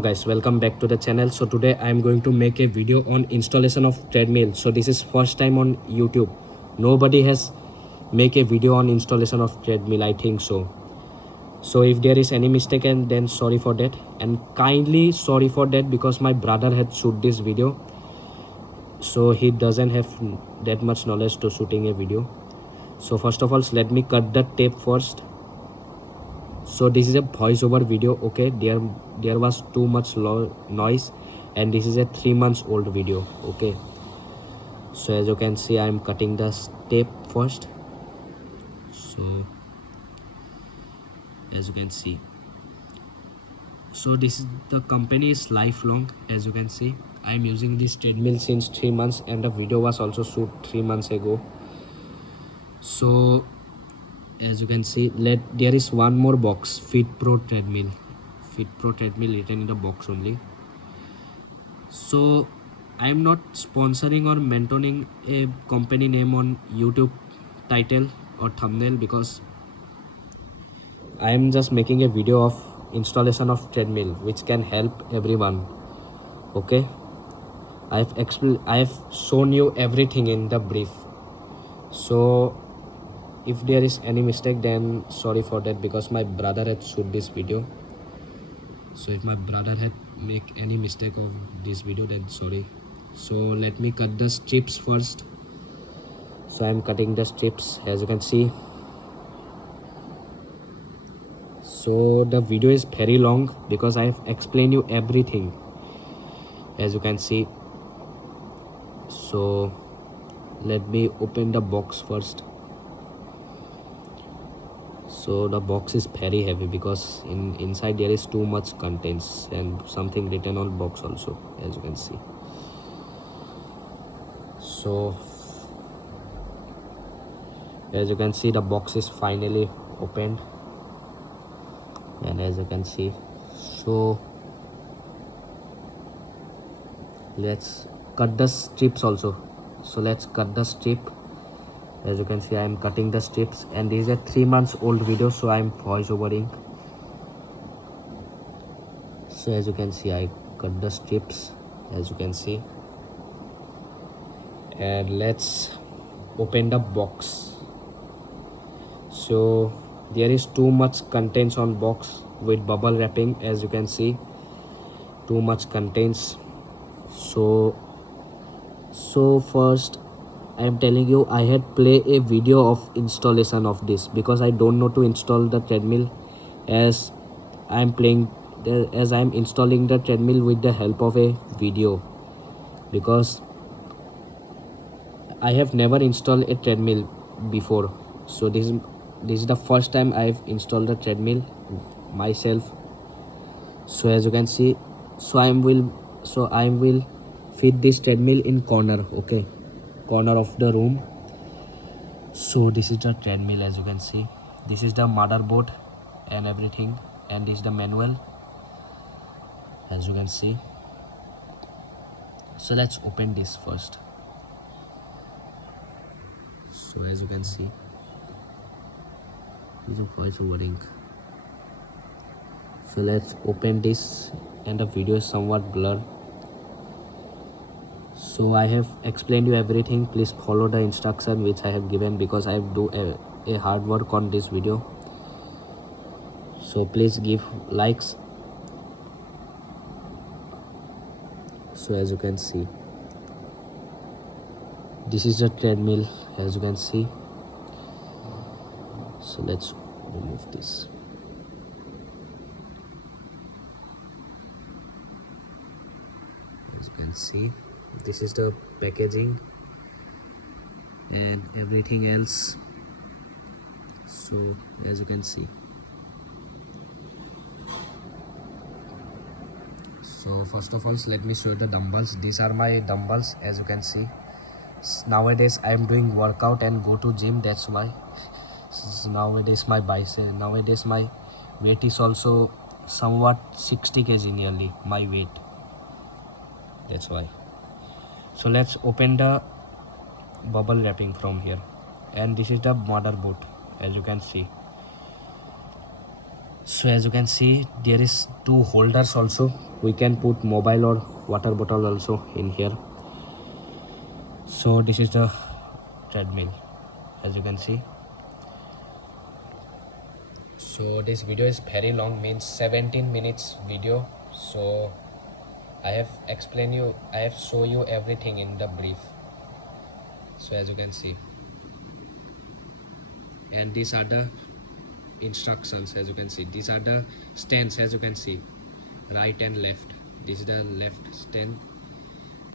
Guys, welcome back to the channel. So today I am going to make a video on installation of treadmill. So this is first time on YouTube. Nobody has make a video on installation of treadmill, I think so if there is any mistake, and then sorry for that, and kindly sorry for that, because my brother had shoot this video, so he doesn't have that much knowledge to shooting a video. So first of all, let me cut the tape first. So this is a voiceover video, okay? There was too much noise, and this is a 3 months old video, okay? So as you can see, I am cutting the tape first. So as you can see, so this is the company is lifelong. As you can see, I am using this treadmill since 3 months, and the video was also shoot 3 months ago. So as you can see, there is one more box, Fit Pro treadmill written in the box only. So I am not sponsoring or mentioning a company name on YouTube title or thumbnail, because I am just making a video of installation of treadmill which can help everyone, okay? I have shown you everything in the brief. So if there is any mistake, then sorry for that, because my brother had shoot this video. So if my brother had make any mistake of this video, then sorry. So let me cut the strips first. So I am cutting the strips, as you can see. So the video is very long because I have explained you everything, as you can see. So let me open the box first. So the box is very heavy because inside there is too much contents and something written on box also, as you can see. So as you can see, the box is finally opened, and as you can see, so let's cut the strips also. So let's cut the strip. As you can see, I am cutting the strips, and this is a 3 months old video, so I am voice overing. So as you can see, I cut the strips, as you can see, and let's open the box. So there is too much contents on box with bubble wrapping, as you can see, too much contents. So first I am telling you, I had play a video of installation of this, because I don't know to install the treadmill, as I am installing the treadmill with the help of a video, because I have never installed a treadmill before. So this is the first time I have installed the treadmill myself. So as you can see, so I will fit this treadmill in corner, okay, corner of the room. So this is the treadmill, as you can see. This is the motherboard and everything, and this is the manual, as you can see. So let's open this first. So as you can see, this is a voice overing. So let's open this, and the video is somewhat blurred. So I have explained you everything. Please follow the instruction which I have given, because I have do a hard work on this video. So please give likes. So as you can see, this is the treadmill, as you can see. So let's remove this. As you can see, this is the packaging and everything else. So as you can see, so first of all, let me show you the dumbbells. These are my dumbbells, as you can see. Nowadays I am doing workout and go to gym, that's why. Nowadays my weight is also somewhat 60 kg nearly, my weight, that's why. So let's open the bubble wrapping from here, and this is the motherboard, as you can see. So as you can see, there is two holders also. We can put mobile or water bottle also in here. So this is the treadmill, as you can see. So this video is very long, means 17 minutes video. So I have show you everything in the brief. So as you can see, and these are the instructions. As you can see, these are the stands. As you can see, right and left. This is the left stand,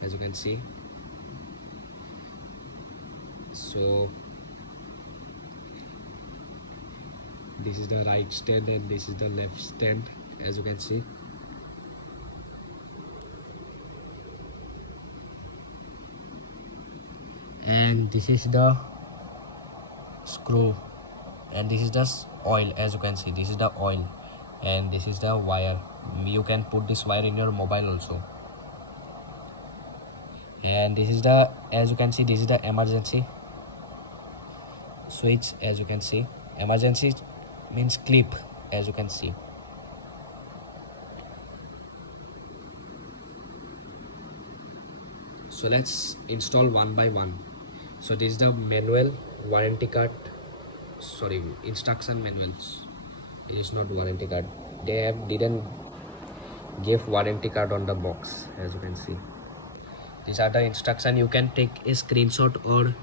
as you can see. So this is the right stand and this is the left stand, as you can see. And this is the screw, and this is the oil. As you can see, this is the oil, and this is the wire. You can put this wire in your mobile also. And this is the, as you can see, this is the emergency switch. As you can see, emergency means clip, as you can see. So let's install one by one. So this is the manual, warranty card, sorry, instruction manuals. It is not warranty card. They didn't give warranty card on the box, as you can see. These are the instruction. You can take a screenshot or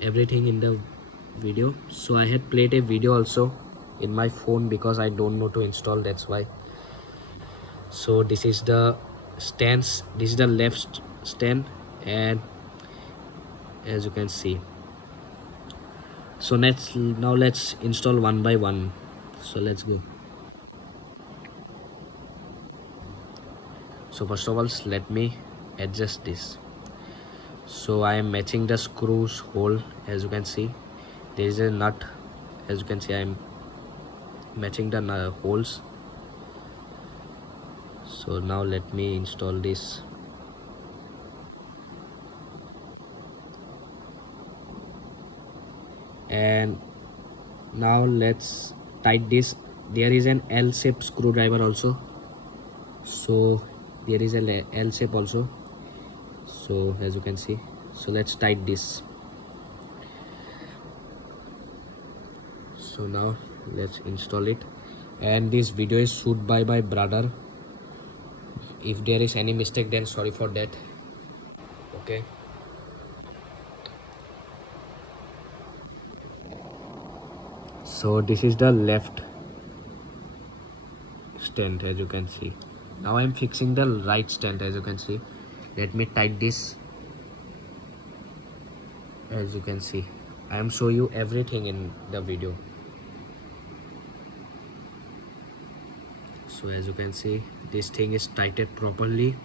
everything in the video. So I had played a video also in my phone because I don't know to install, that's why. So this is the stands, this is the left stand, and as you can see. So now let's install one by one. So let's go. So first of all, let me adjust this. So I am matching the screws hole. As you can see, there is a nut. As you can see, I am matching the holes. So now let me install this. And now let's tighten this. There is an L-shape screwdriver also. So there is a L shape also. So as you can see, so let's tighten this. So now let's install it. And this video is shot by my brother. If there is any mistake, then sorry for that. Okay. So this is the left stand, as you can see. Now I am fixing the right stand, as you can see. Let me tighten this. As you can see, I am show you everything in the video. So as you can see, this thing is tightened properly.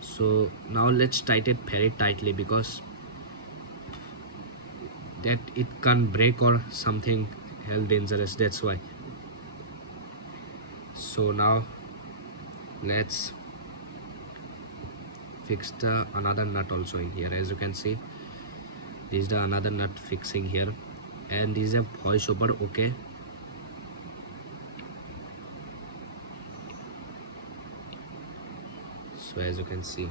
So now let's tighten it very tightly, because that it can't break or something hell dangerous, that's why. So now let's fix the another nut also in here. As you can see, this is the another nut fixing here, and this is a voiceover. Okay. So as you can see,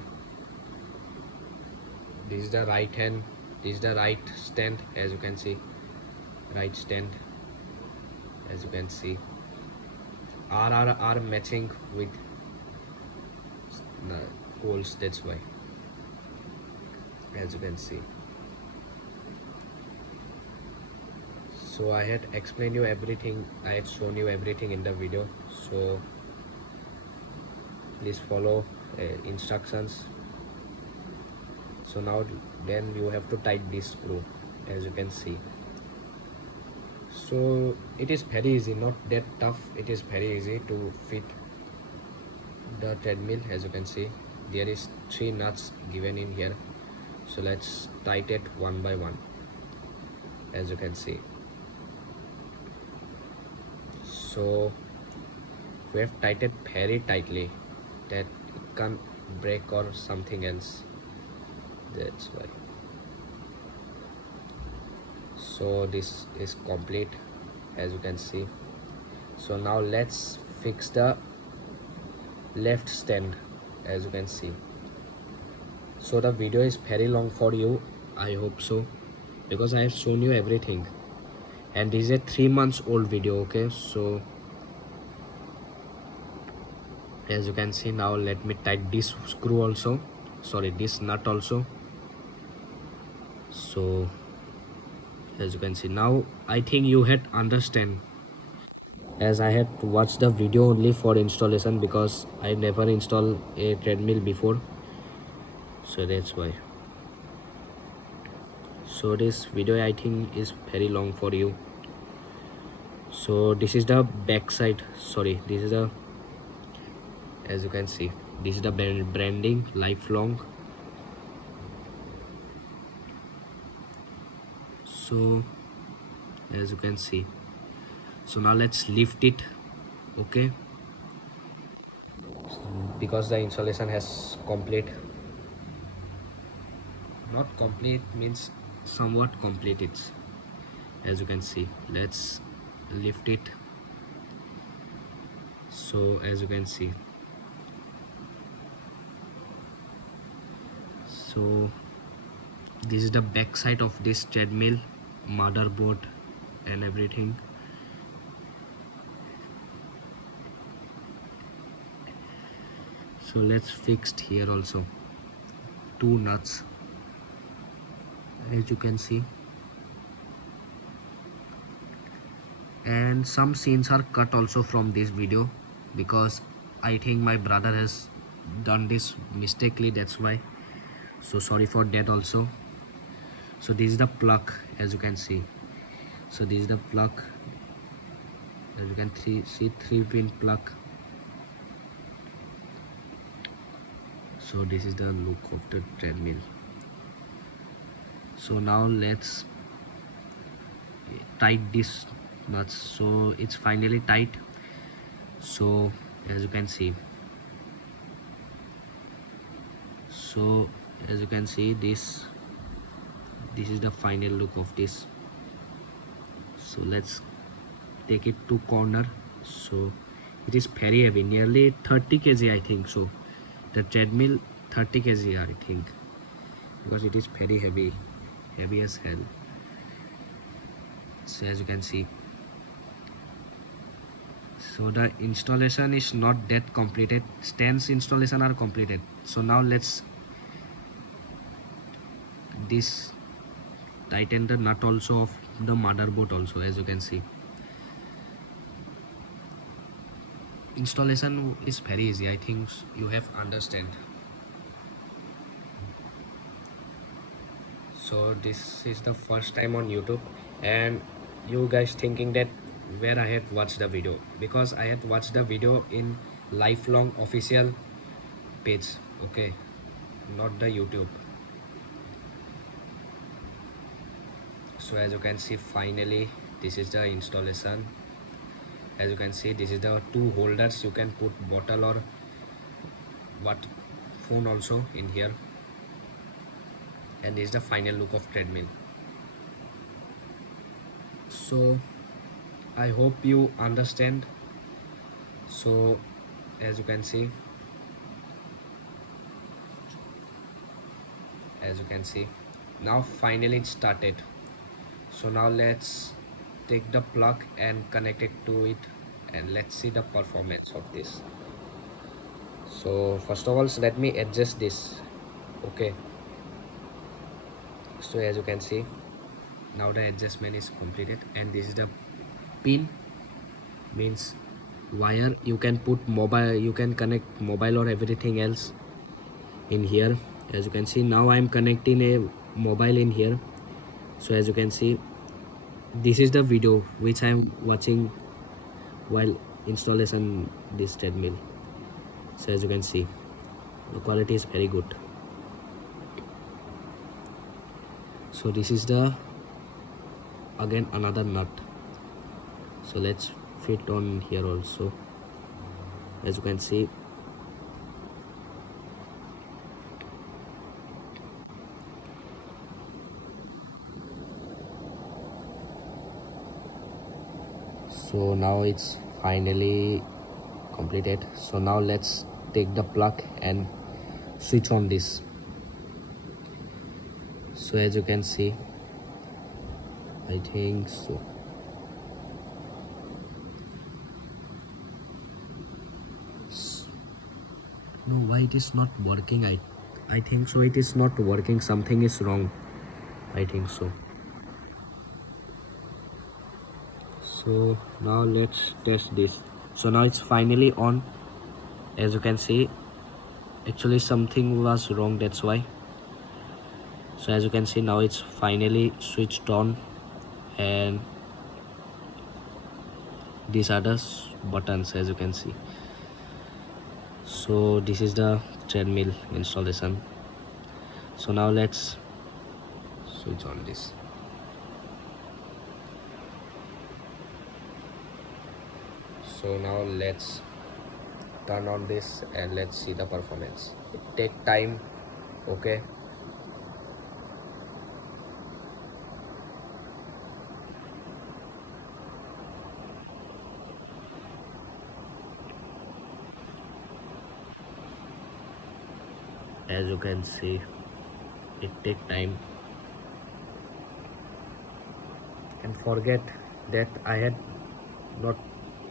this is the right hand, this is the right stand. As you can see, right stand, as you can see, are matching with the holes, that's why. As you can see, so I had explained you everything, I had shown you everything in the video. So please follow instructions. So now then you have to tighten this screw, as you can see. So it is very easy, not that tough. It is very easy to fit the treadmill. As you can see, there is 3 nuts given in here. So let's tighten it one by one, as you can see. So we have tightened very tightly that it can't break or something else, that's why. So this is complete, as you can see. So now let's fix the left stand, as you can see. So the video is very long for you, I hope so, because I have shown you everything, and this is a 3 months old video. Okay, so as you can see, now let me tight this screw also, sorry, this nut also. So as you can see, now I think you had understand, as I had watched the video only for installation, because I never installed a treadmill before, so that's why. So this video I think is very long for you. So this is the back side, sorry, this is the, as you can see, this is the branding lifelong. So as you can see, so now let's lift it. Okay, because the installation has complete, not complete means somewhat complete, it's, as you can see, let's lift it. So as you can see, so this is the back side of this treadmill, motherboard and everything. So let's fix here also, two nuts, as you can see, and some scenes are cut also from this video, because I think my brother has done this mistakenly, that's why. So sorry for that also. So this is the plug, as you can see. So this is the plug, as you can see, 3-pin plug. So this is the look of the treadmill. So now let's tight this nuts. So it's finally tight. So as you can see, so as you can see, this is the final look of this. So let's take it to corner. So it is very heavy, nearly 30 kg I think. So the treadmill 30 kg I think, because it is very heavy, heavy as hell. So as you can see, so the installation is not that completed, stands installation are completed. So now let's this tighten the nut also of the motherboard also, as you can see. Installation is very easy, I think you have understand. So this is the first time on YouTube, and you guys thinking that where I had watched the video, because I had watched the video in lifelong official page, okay, not the YouTube. So as you can see, finally this is the installation. As you can see, this is the two holders, you can put bottle or what, phone also in here, and this is the final look of treadmill. So I hope you understand. So as you can see, now finally it started. So now let's take the plug and connect it to it, and let's see the performance of this. So first of all, so let me adjust this. Okay, so as you can see, now the adjustment is completed, and this is the pin, means wire, you can put mobile, you can connect mobile or everything else in here. As you can see, now I am connecting a mobile in here. So as you can see, this is the video which I am watching while installation this treadmill. So as you can see, the quality is very good. So this is the again another nut, so let's fit on here also. As you can see, so now it's finally completed. So now let's take the plug and switch on this. So as you can see, I think so. No, why it is not working? I think so it is not working. Something is wrong, I think so. So now let's test this. So now it's finally on. As you can see, actually something was wrong, that's why. So as you can see, now it's finally switched on, and these are the buttons, as you can see. So this is the treadmill installation. So now let's switch on this. So now let's turn on this and let's see the performance. It take time, okay. As you can see, it take time. And forget that I had not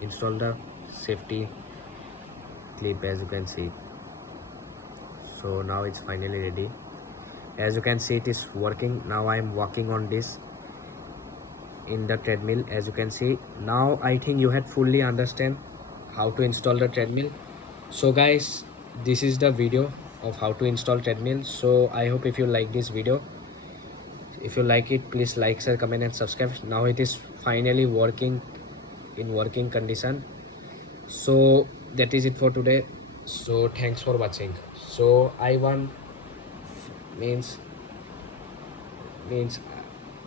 installed the safety clip, as you can see. So now it's finally ready. As you can see, it is working. Now I am walking on this in the treadmill. As you can see, now I think you had fully understand how to install the treadmill. So guys, this is the video of how to install treadmill. So I hope if you like this video, if you like it, please like, share, comment and subscribe. Now it is finally working in working condition. So that is it for today. So thanks for watching. So I want means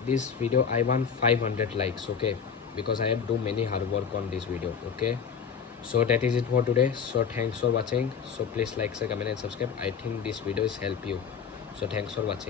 this video I want 500 likes, okay, because I have do many hard work on this video, okay. So that is it for today. So thanks for watching. So please like, share, comment and subscribe. I think this video is help you. So thanks for watching.